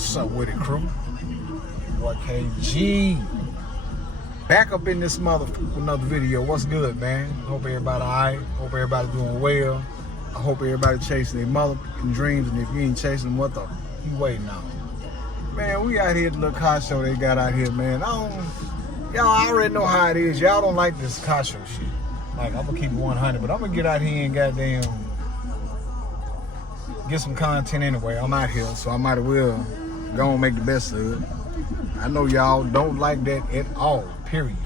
What's up with it, crew? What KG? Back up in this motherfucker, another video. What's good, man? Hope everybody alright. Hope everybody doing well. I hope everybody chasing their motherfucking dreams, and if you ain't chasing them, what the you waiting on? Man, we out here at the little car show they got out here, man. Y'all already know how it is. Y'all don't like this car show shit. Like, I'm gonna keep it 100, but I'm gonna get out here and goddamn get some content anyway. I'm out here, so I might as well go and make the best of it. I know y'all don't like that at all, period.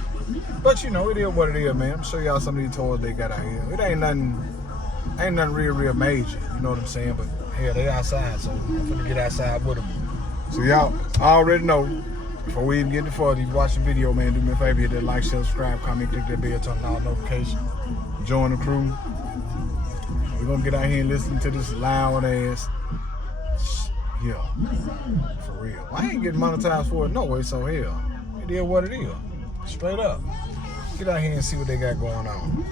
But you know, it is what it is, man. I'm show y'all some of these toys they got out here. It ain't nothing real major, you know what I'm saying? But hell, they outside, so I'm finna get outside with them. So y'all already know, before we even get any further, if you watch the video, man, do me a favor, hit that like, share, subscribe, comment, click that bell, turn on all notifications. Join the crew. We're gonna get out here and listen to this loud ass. Yeah, for real. I ain't getting monetized for it no way, so hell, it is what it is. Straight up. Get out here and see what they got going on.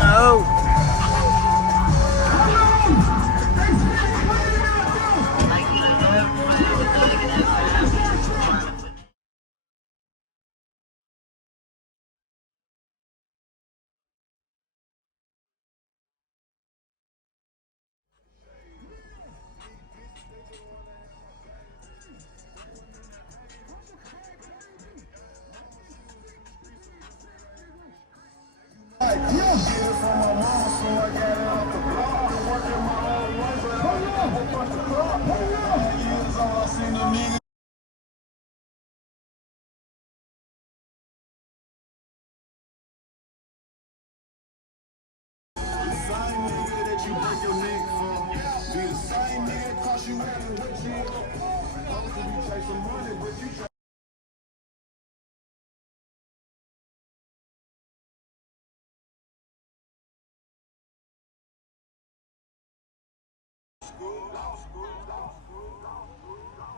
Oh.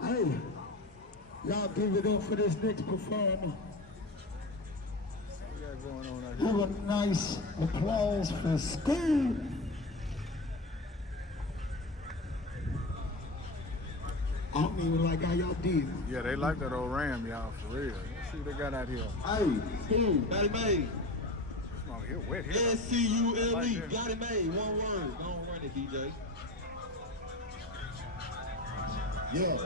Hey, y'all give it up for this next performer. Have a nice applause for School. I don't even like how y'all did. Yeah, they like that old Ram, y'all, for real. Let's see what they got out here. Hey, School, got it made. Oh, here, wet here. S-C-U-L-E, got it made, one word. Don't run it, DJ. Yeah.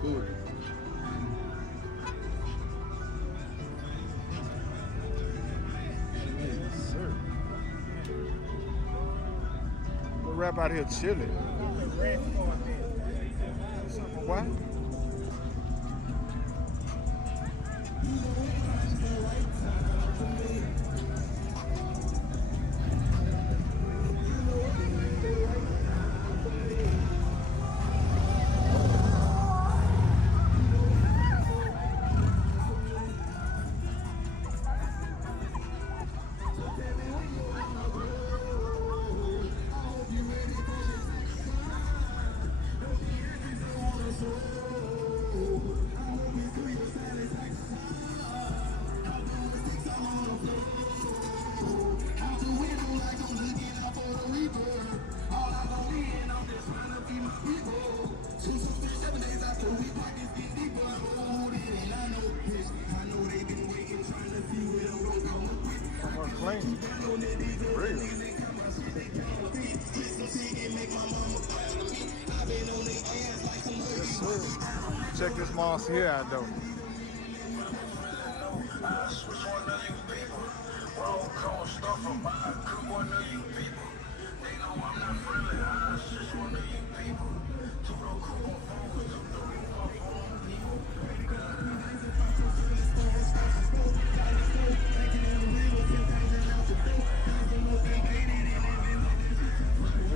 Good. We'll rap out here chilling. What? Clean. Real. Yes, sir. Check this monster here out though.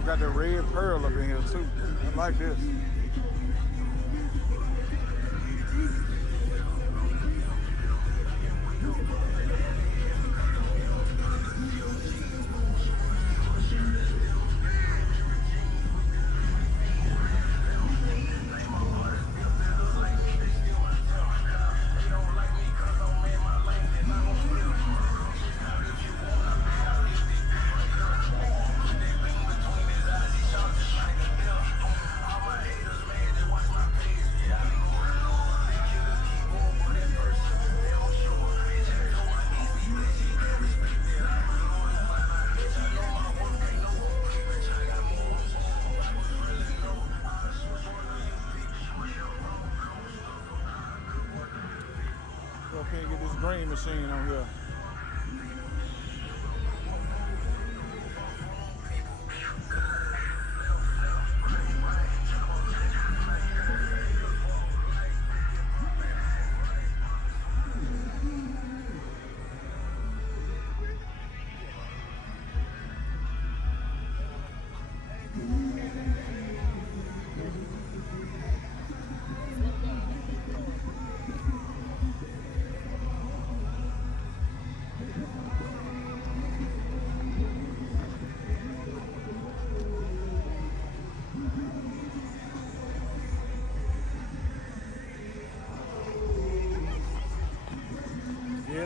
Got the red pearl up in here too. I like this. green machine on here.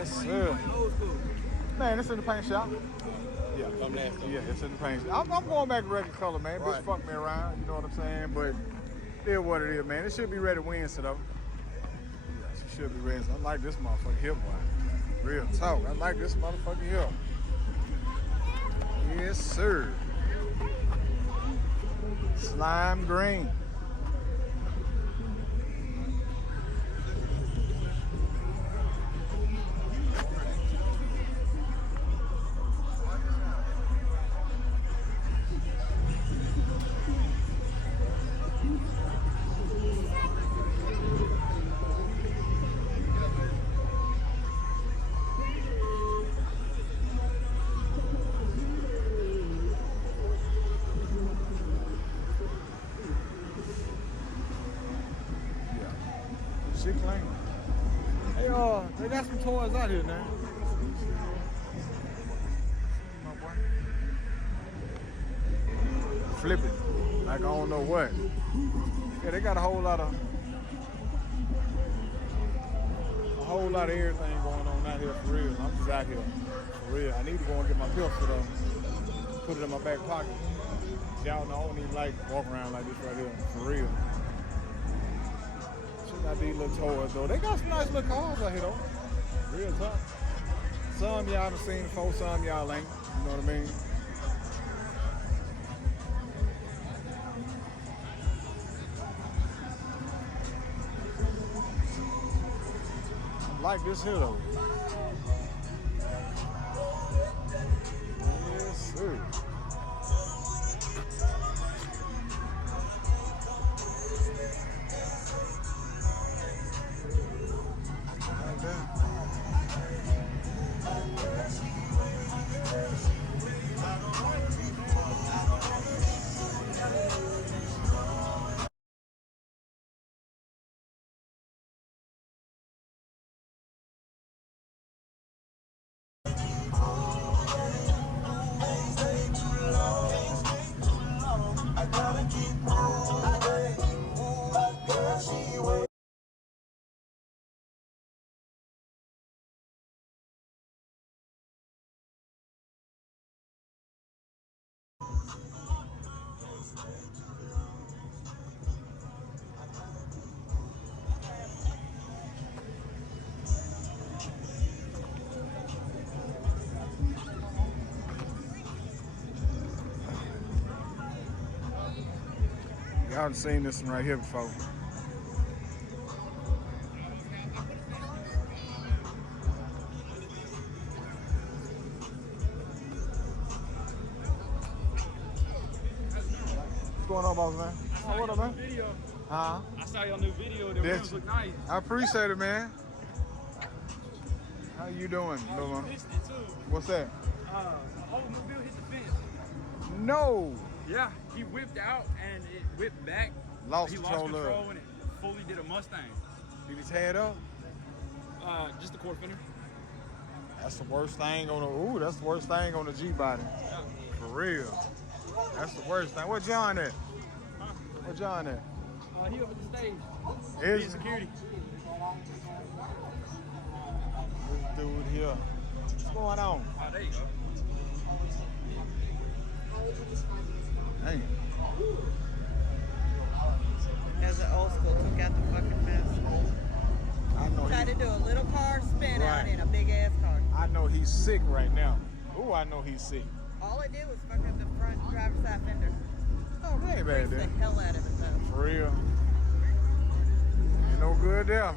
Yes, sir. Man, it's in the paint shop. Yeah, come last time. Yeah, it's in the paint shop. I'm going back to regular color, man. Right. Bitch fuck me around, you know what I'm saying? But it is what it is, man. It should be ready Wednesday, though. Yeah, it should be ready. I like this motherfucking hip, boy. Real talk. I like this motherfucking hip. Yes, sir. Slime green. She clean. Hey, they got some toys out here now. My boy. Flipping like I don't know what. Yeah, they got a whole lot of everything going on out here for real. I'm just out here for real. I need to go and get my pistol though. Put it in my back pocket. Y'all know I don't even like walk around like this right here for real. Got these little toys though. They got some nice little cars out here though. Real talk. Some y'all done seen before, some y'all ain't. You know what I mean? I like this here though. Yes, sir. Y'all done seen this one right here before. What's going on, boss man? Oh, what up, man? Video. Huh? I saw your new video. The rims look nice. I appreciate it, man. How you doing, little You man? missed it too. What's that? The whole new bill hit the fence. No. Yeah, he whipped out and it whipped back. Lost He control lost of control and it fully did a Mustang. Did he tear it up? Just the quarter fender. That's the worst thing on the. Ooh, that's the worst thing on the G body. Yeah. For real. That's the worst thing. Where John at? Huh? Where John at? He up at the stage. Is Being security. this dude here? What's going on? Oh, there you go. Dang. As an old school, took out the fucking fence. I know Tried to do a little car spin out Right. in a big ass car. I know he's sick right now. Ooh, I know he's sick. All it did was fuck up the front driver's side fender. Oh, that ain't bad Freaks the then. hell out of it though. For real. Ain't no good there.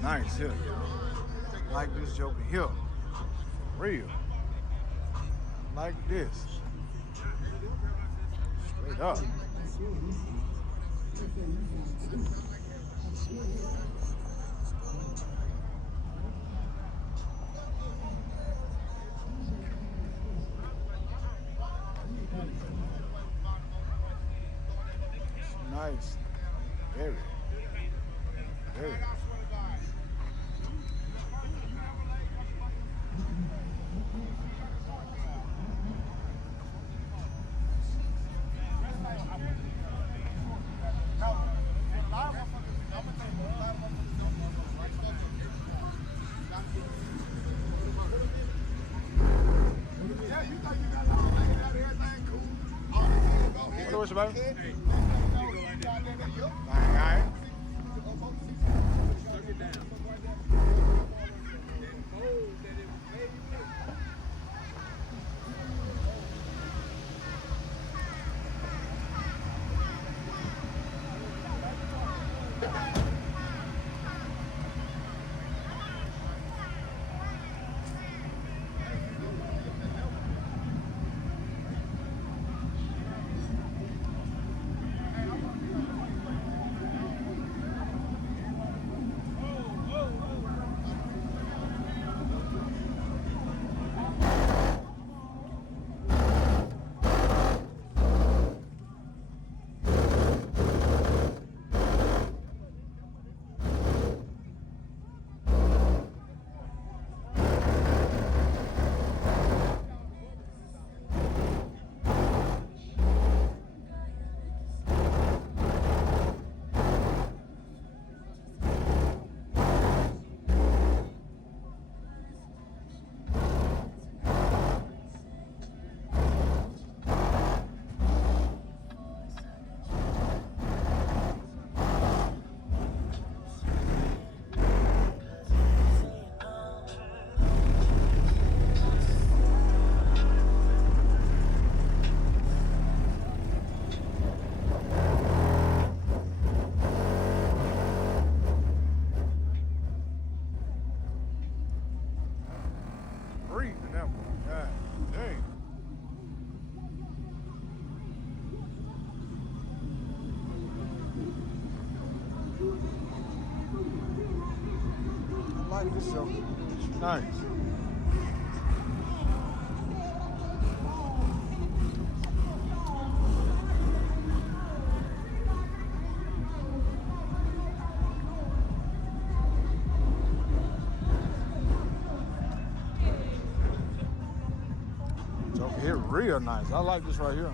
Nice here, y'all. Like this joker here. Real. Like this. Straight up. Nice. Very. Very. What's about? All right. Breathing that one. God dang. I like this show. It's nice. Joker here real nice. I like this right here.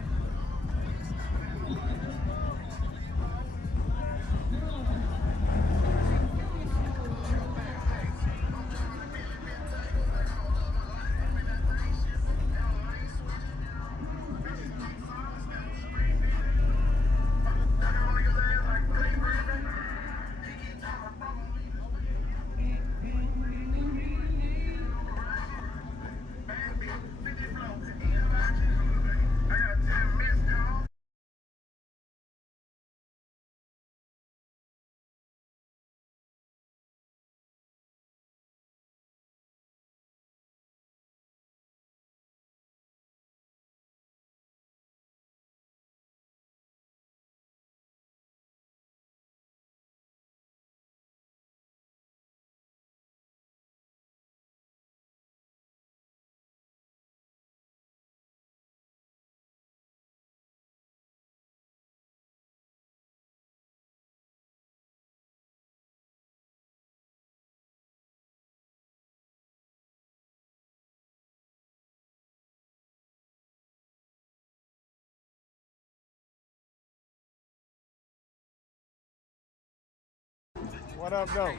What up, though?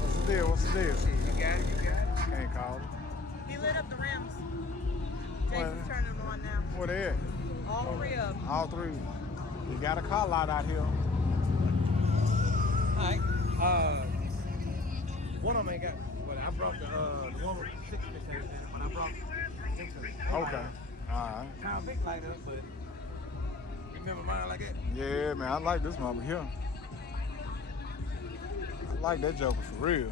What's the deal? What's the deal? You got it, you got it. Can't call it. He lit up the rims. Well, Jason's turning them on now. Where they at? All three of them. All three. You got a call out here. Alright. One of them ain't got. Well, I brought the one with 6%, but I brought 6%. Okay. All right. Kind of big like that, but remember mine like that? Yeah, man. I like this one over here. I like that joker for real.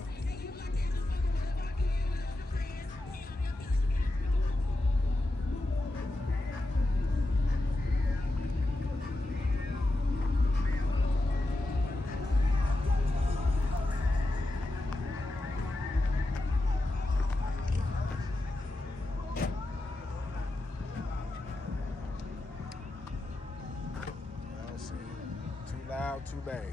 Let's see. Too loud, too bad.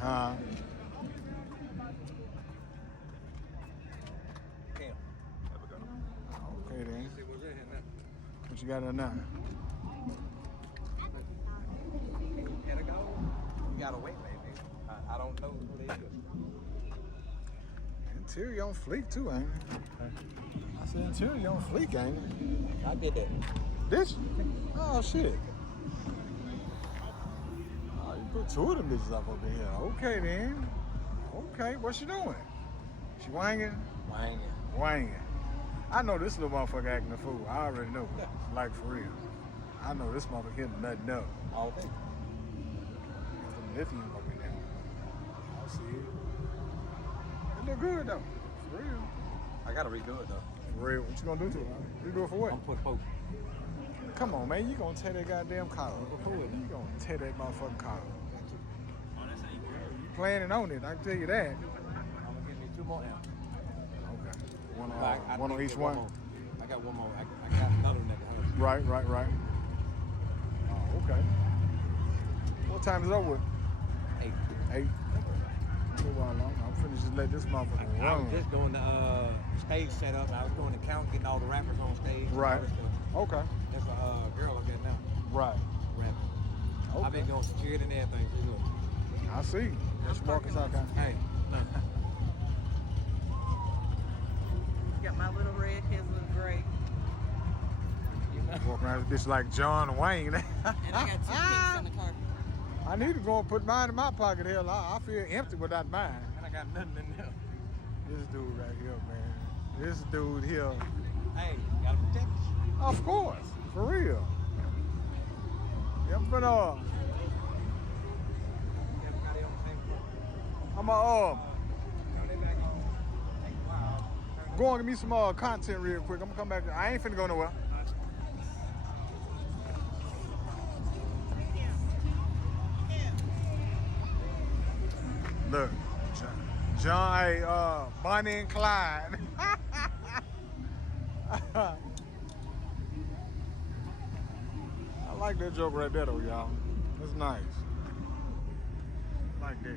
Huh? Okay then. What you got in there? Gotta go. You gotta wait, baby. I don't know who they is. Interior on fleek too, ain't it? I said interior on fleek, ain't it? I did that. This? Oh shit. Oh, you put two of them bitches up over here. Okay then. Okay, what's she doing? She wanging? Wanging. Wanging. I know this little motherfucker acting a fool. I already know. Like for real. I know this motherfucker hitting nothing up. All day. Got some lithium up in there. I'll see it. It look good though. For real. I gotta redo it though. For real. What you gonna do to it? You do it for what? I'm put poke. Come on, man. You gonna tear that goddamn car up. You gonna tear that motherfucking car up. Oh, that's how you grow. You planning on it, I can tell you that. I'm gonna give me 2 more amps. Okay. One Like, I on think each get one? more. I got one more. I got another one at the house. Right. Oh, okay. What time is it over? 8. 8. A little while long. I'm finna just let this motherfucker I run. was just doing the stage setup. I was doing the count, getting all the rappers on stage. and all Right. that stuff. Okay. That's a girl I got now. Right. Rapping. Okay. I've been doing security and everything. See, look. I see. Let's walk us out, guys. Hey, look. Got my little red, his little gray. Walking around this bitch like John Wayne. And I got 2 pinks on the carpet. I need to go and put mine in my pocket. Hell, I feel empty without mine. And I got nothing in there. This dude right here, man. This dude here. Hey, gotta protect us. Of course. For real. Yep, but Everybody on the same floor. I'm Turn it back on. Take a while. Turn it go and give me some content real quick. I'm gonna come back. I ain't finna go nowhere. Look, John, Bonnie and Clyde. I like that joke right there, though, y'all. It's nice. Like that.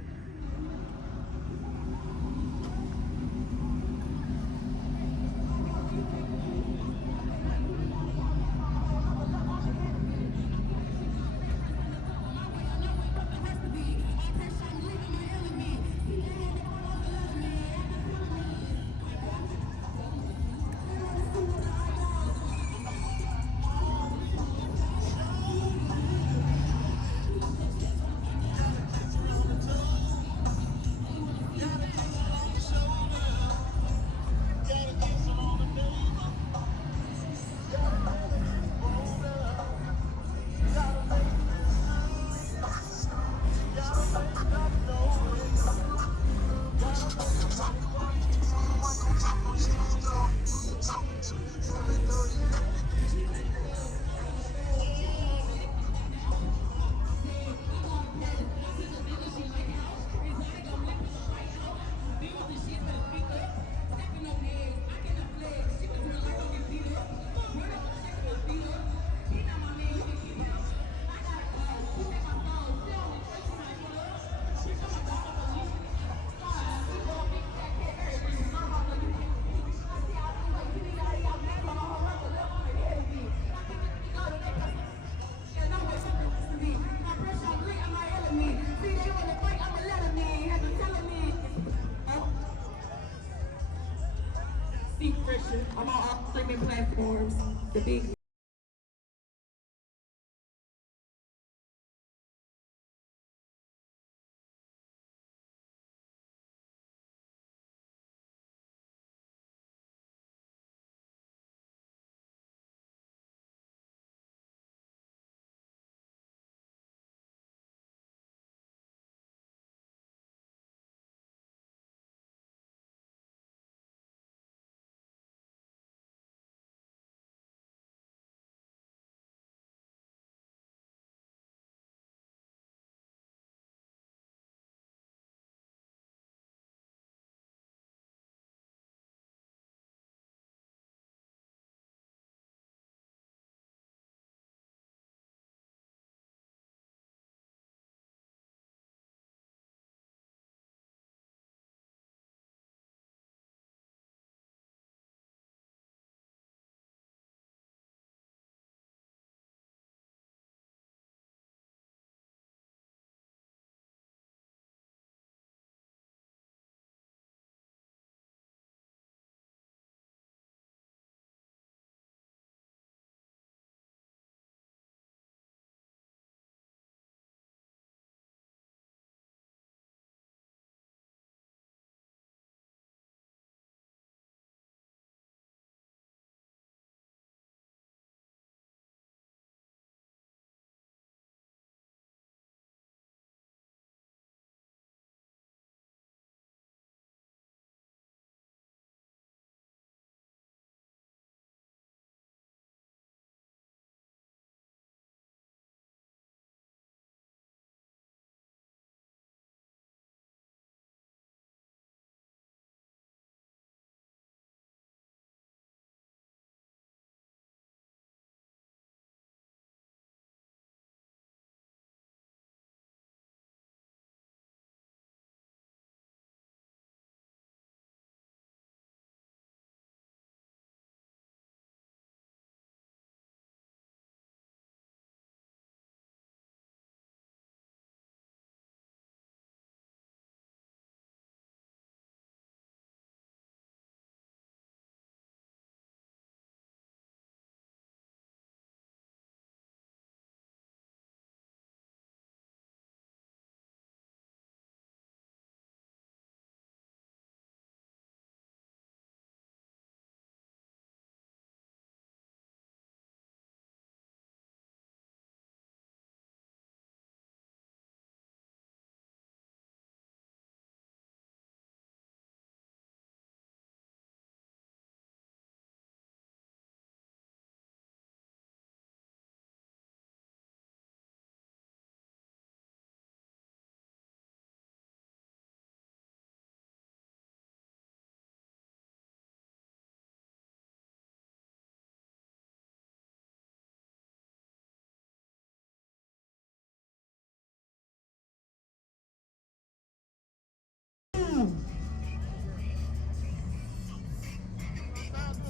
Frfr. I'm on all streaming platforms. The big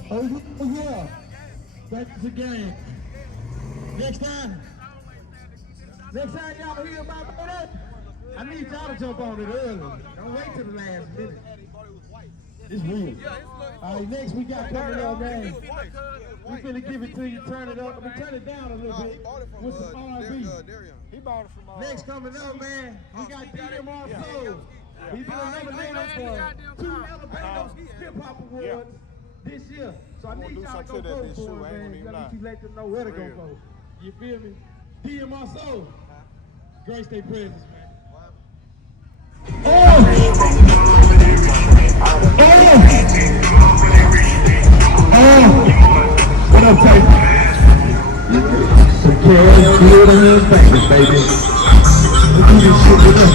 Oh yeah. Back to the game. Next time y'all hear about that, I need y'all to jump on it early. Don't wait till the last minute. It's real. All right, next we got coming up, man. We finna give it to you, turn it up. Turn it down a little bit with some R&B. He bought it from Next coming up, man, we got DMR Soul. He's been nominated for 2 Elevator Hip Hop Awards this year. So I need y'all to go vote for him, man. I need you let them know where to go vote. You feel me? DMR Soul. Grace their presence, man. What up, Tate? So cash, good on your fingers, baby. We do this shit with us.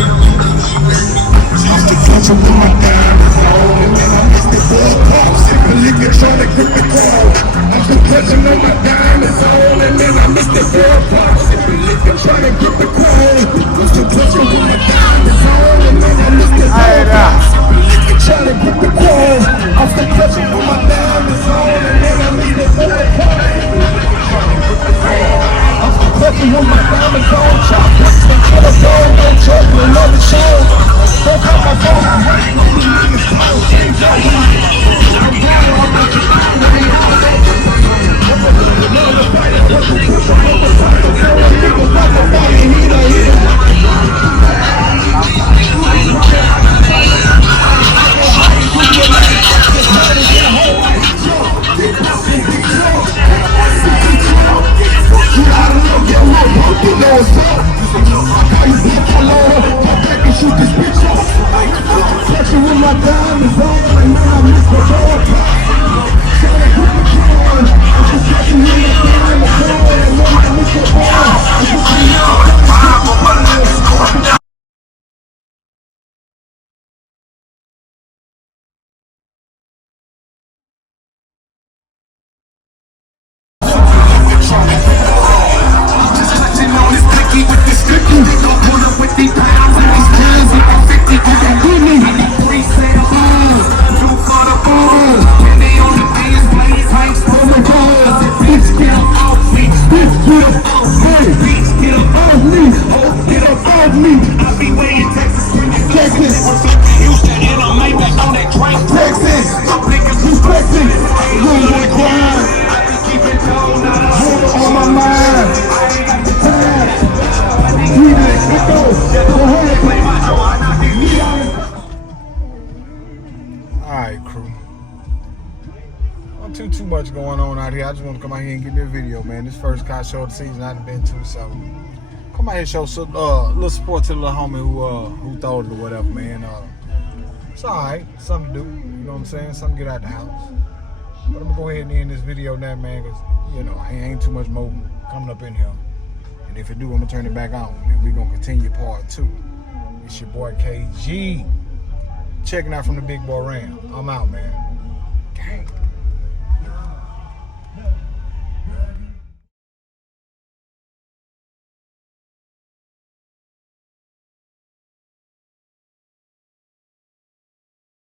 Used to catch him with my diamonds on, and then I missed the ball pop, sipping liquor, trying to grip the crowd. I'm still catching on my diamonds on, and then I missed the ball pop, sipping liquor, trying to grip the crowd. I'm still catching with my diamonds on, and then I missed the ball pop, sipping liquor, trying to grip the crowd. I'm still catching with my diamonds on, and then I missed the ball pop, sipping liquor, trying to grip the crowd. I'm still catching with my diamonds on, chop, get a dog, don't choke, another show. Don't call my phone, I'm waiting on these niggas close. Change your weed. I'm down on my Alright, crew. Not too much going on out here. I just want to come out here and give me a video, man. This first car show of the season I done been to, so come out here and show some little support to the little homie who thought it or whatever, man. It's alright, something to do. You know what I'm saying? Something to get out the house. But I'm gonna go ahead and end this video now, man, because you know I ain't too much more coming up in here. And if it do, I'm gonna turn it back on, and we're gonna continue part 2. It's your boy KG. Checking out from the Big Boy Ram. I'm out, man. Gang.